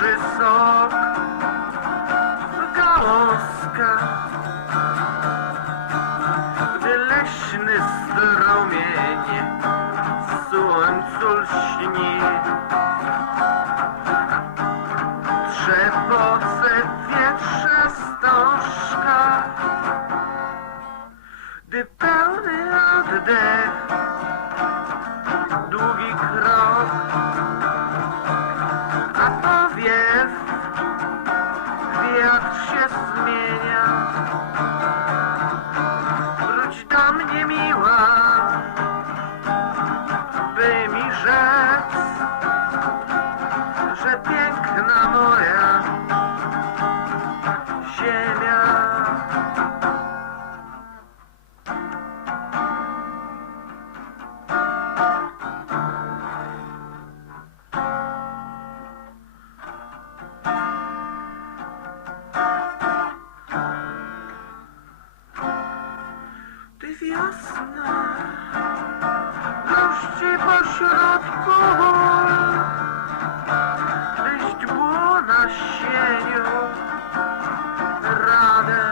je sens 내려 jasna. Puszczy pośród pól Byś dłona sienią Radę.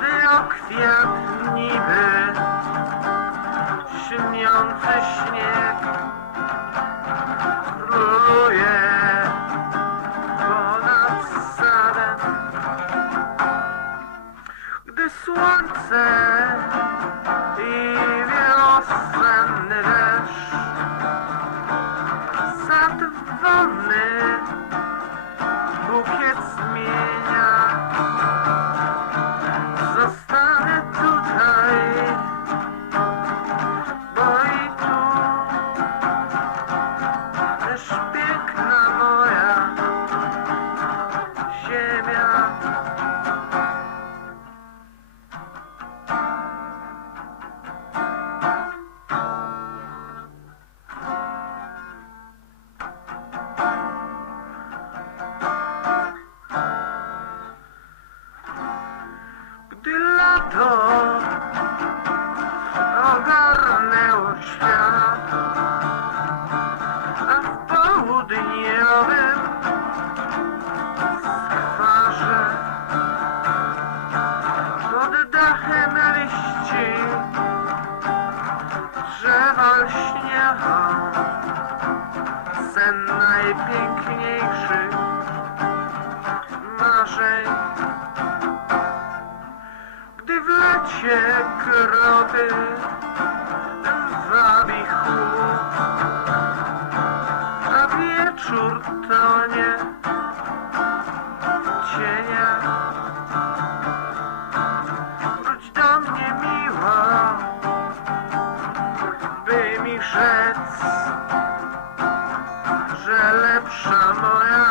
Wyrok wielk niby. Szymiący śnieg gdy słońce i wiosenny deszcz. Sad wonny najpiękniejszy marzeń. Gdy w lecie kroty najlepsza moja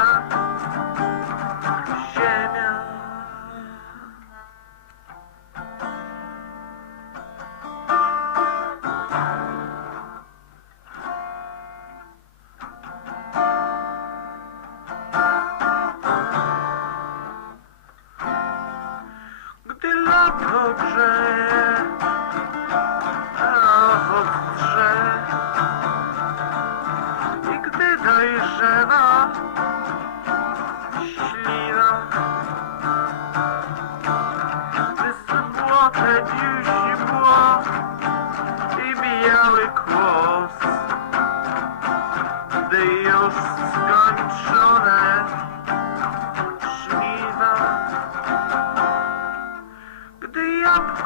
ziemia. Gdy lato grze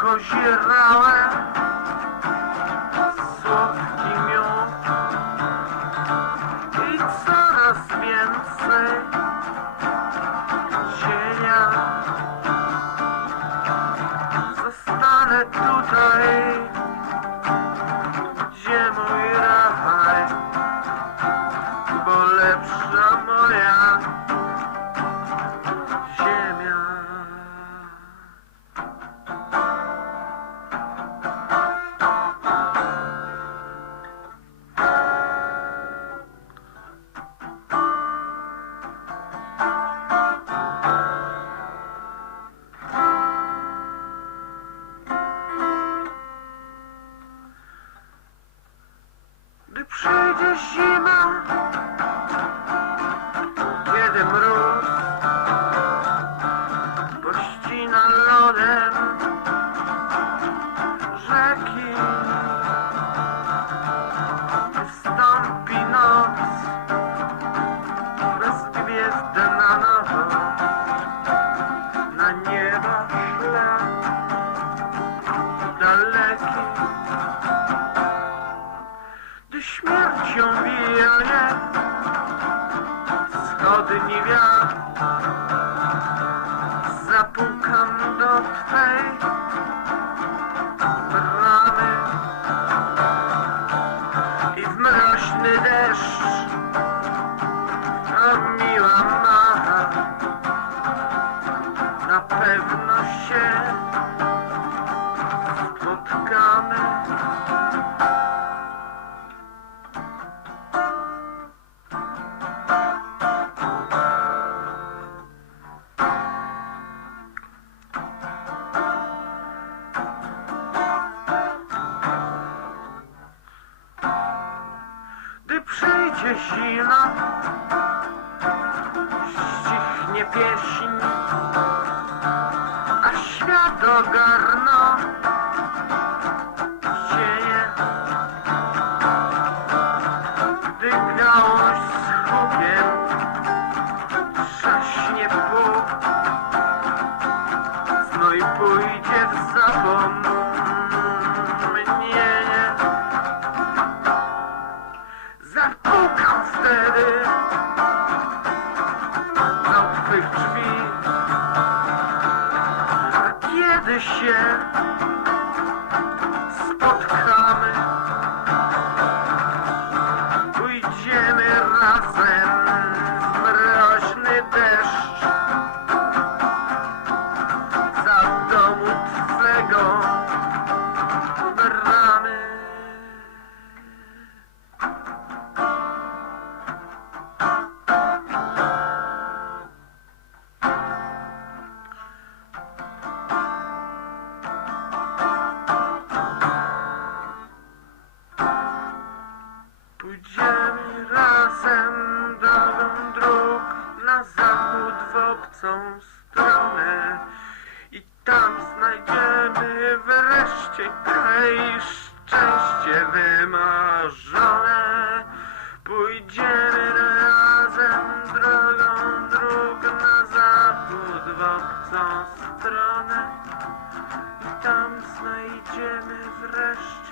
ozierałem słodki miód. I coraz więcej cienia. Zostanę tu. 这是吗？Ty śmiercią wieje wschodni wiatr. Zapukam do twej bramy i w mroźny deszcz mnie pieśń, a świat ogarnia. this year. uciekaj, szczęście wymarzone. Pójdziemy razem drogą dróg na zachód w obcą stronę. I tam znajdziemy wreszcie.